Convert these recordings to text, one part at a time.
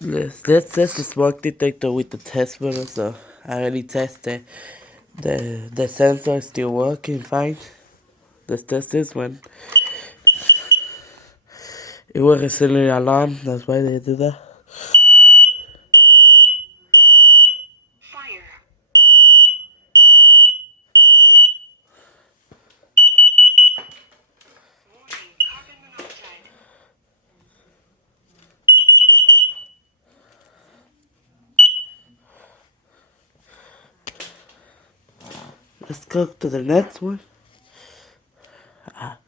Let's test the smoke detector with the test button. So I already tested the sensor is still working fine. Let's test this one. It wasn't sending an alarm, that's why they did that. Fire. Warning, carbon monoxide. Let's go to the next one. Fire.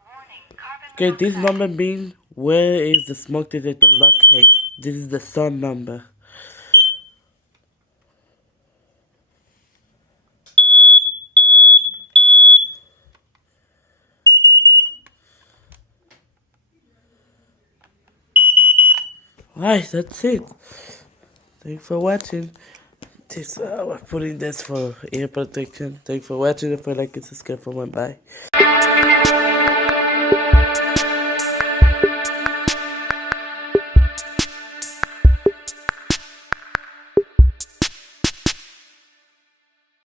Warning, carbon Okay, this monoxide. number means where is the smoke detector located. This is the sun number. Alright, that's it. Thanks for watching. We're putting this for ear protection. Thanks for watching. If you like it, subscribe for more. Bye.